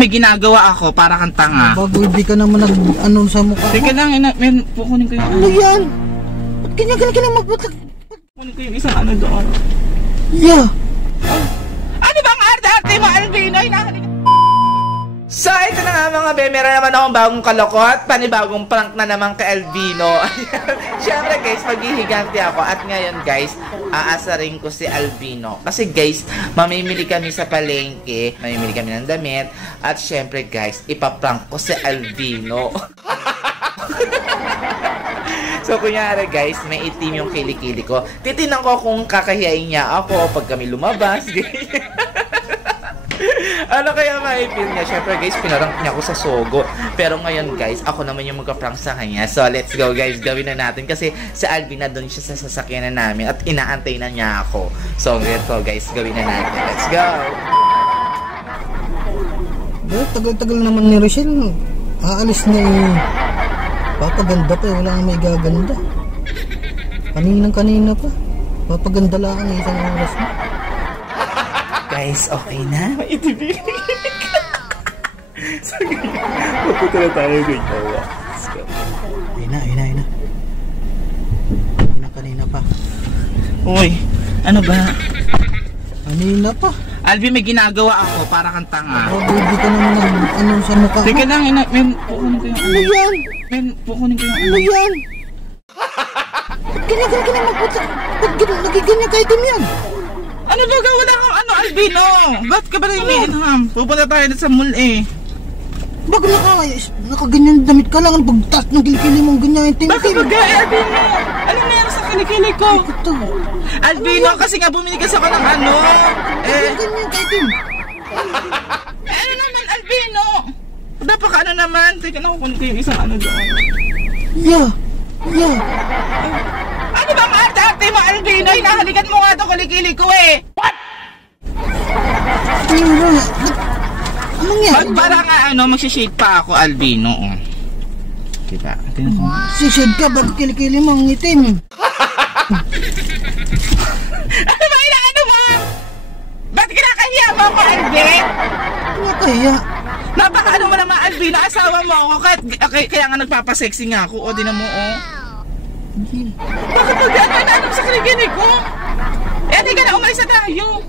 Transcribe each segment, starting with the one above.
May ginagawa ako para kang tanga. Bago hindi ka naman nag-ano sa mukha ko. Teka lang, men, pukunin ko yung ano yan? Ba't ganyan magbutak? Pukunin ko yung isang ano doon. Yeah. Ano bang arte-arte mo, Albino? So, ito na nga mga be, meron naman akong bagong kalokot, panibagong prank na naman kay Albino. Siyempre guys, maghihiganti ako at ngayon guys, aasarin ko si Albino. Kasi guys, mamimili kami sa palengke, mamimili kami ng damit, at siyempre guys, ipaprank ko si Albino. So, kunyari guys, may itim yung kilikili ko. Titinan ko kung kakahiyain niya ako pag kami lumabas. Ano kaya maipil niya? Siyempre guys, pinarank niya ako sa Sogo. Pero ngayon guys, ako naman yung magka-prank sa kanya. So let's go guys, gawin na natin. Kasi si Alvin na doon siya sa sasakyan na namin. At inaantay na niya ako. So ganito guys, gawin na natin. Let's go! Tagal-tagal naman ni Rochelle. Aalis na eh. Papaganda pa eh, wala nang may gaganda. Kaninang-kanina pa. Papaganda lang ang isang oras na. Guys, okay na? Maitibig. So, mapunta na tayo ganyan. Let's go. Ayun na. Kanina pa. Uy, ano ba? Kanina pa. Alvin, may ginagawa ako para kang tanga. Hindi ka naman ano sa mukha ko. Teka lang, men, pukunin ko yung ano yan? Men, pukunin ko yung ano yan? Ba't ganyan magbutak? Ba't nagiganyan kayo din yan? Ano ba wala kang ano, Albino? Ba't ka ba na iniinham? Pupunta tayo na sa mall eh. Bago nakaganyan damit ka lang, pagtas ng kilikili mong ganyan yung tingin. Bakit ba gaya, Albino? Ano meron sa kilikili ko? Ito. Albino, kasi nga bumili kasi ako ng ano. Ganyan kayo din. Ano naman, Albino? Dapat ano naman? Teka na, kukunin ko yung isang ano doon. Yeah. Ano bang arte-arte mo, Albino? Hinahalikan mo nga itong kilikili ko eh. What? Anong yan? Para nga ano, magsishade pa ako, Albino. Oh. Diba? Sishade ka, bakit kilikili mo ang itim? Ano ba inaano mo? Ba't kinakahiya mo ako, Albin? Kinakahiya? Napakaano mo naman, Albino, asawa mo ako, kaya nga nagpapasexy nga ako, o di na mo, oh. Bakit mag-ano sa kilikili ko? Eh, di ka na umalis na tayo.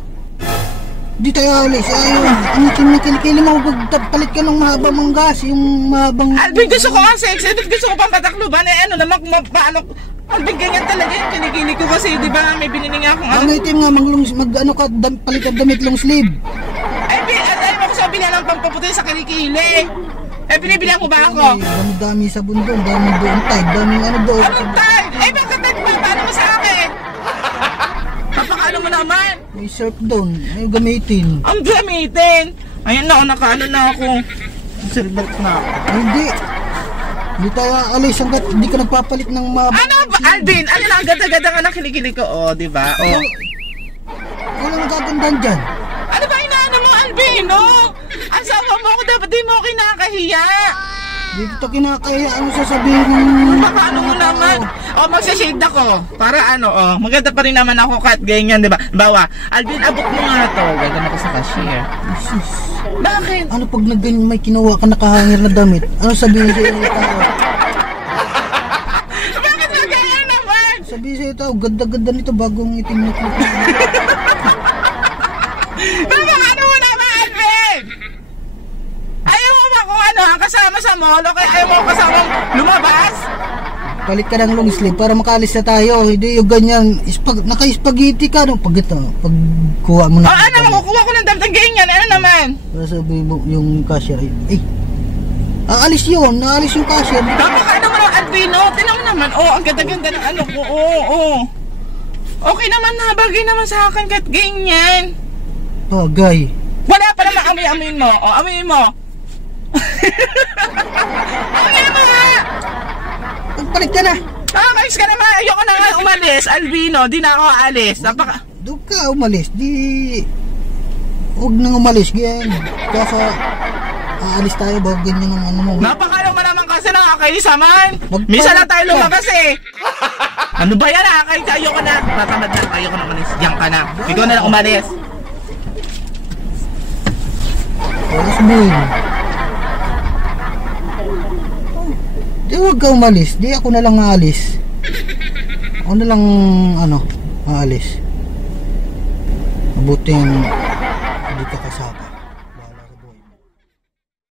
Di tayo alis, ayun. Ang itim na kilikili mo, palit ka ng mahabang mong gas, yung mahabang... Albin, gusto ko ang sexy, gusto ko pang patakluban, eh ano naman, paano... Albin, ganyan talaga yung kilikili ko kasi, di ba, may binili nga akong ano... Ang itim nga, mag-ano ka, palit ka damit long sleeve. Ay, mo ko sa bilihan ng pampaputi sa kilikili. Eh, binibilihan mo ba ako? Dami sa bundon, dami doon type, daming ano doon. Anong type? Eh, bakit type ba? Paano mo sa akin? Kapakaano mo naman? May surf doon, ay gamitin. Ang gamitin? Ayun na, nakaano na ako. Silver na ako. Hindi tayo alis hanggat hindi ka nagpapalit ng mga... Ano ba, Alvin? Ano na, ganda-ganda ka ng kilikili ko, oh, di ba? Oh. Wala nagagandaan dyan. Ano ba inaano mo, Albino? Ang sama mo ako, dapat di mo kinakahiya. Hindi kita kinakahiya, ano sasabihin ng... Paano mo naman? O, magsashade ako. Para ano, oh, maganda pa rin naman ako kahit ganyan, di ba? Bawa, Alvin, abot mo nga to. Ganda na ko sa cashier. Jesus. Bakit? Ano pag may kinuha ka nakahangir na damit? Ano sabihin sa'yo ng tao? Bakit magaya naman? Sabihin sa'yo tao, ganda-ganda nito bagong itim na klip. Ano mo naman, Alvin? Ayaw mo ba kung ano, kasama sa mall? Okay, ayaw mo kasama lumabas? Palit ka ng long sleeve para makalis na tayo. Hindi yung ganyan, naka-spaghetti ka. No? Pag kuha mo na. Ano, makukuha ko ng damtang ganyan. Ano naman? Para sabihin mo yung cashier. Aalis yun. Naalis yung cashier. Napakaano mo ng Albino. Tinan mo naman. Oh, ang ganda-ganda ng ano ko. Oo. Okay naman na. Bagay naman sa akin kahit ganyan. Bagay. Wala pa naman amoy-amoyin mo. O, amoyin mo. Amoyin mo nga. Pagpalit ka na. Nakakayos ka naman. Ayoko na nga umalis. Albino, di na ako aalis. Doon ka umalis. Huwag nang umalis. Ganyan. Kasa aalis tayo bago ganyan ang ano mo. Napakalaw mo naman kasi nakakayos man. Misa na tayo lumabas eh. Ano ba yan? Nakakayos. Ayoko na. Tatamad na. Ayoko na umalis. Diyan ka na. Ikaw na lang umalis. sabihin. Di wag ka umalis. Di ako na lang aalis. Ako na lang aalis. Mabuting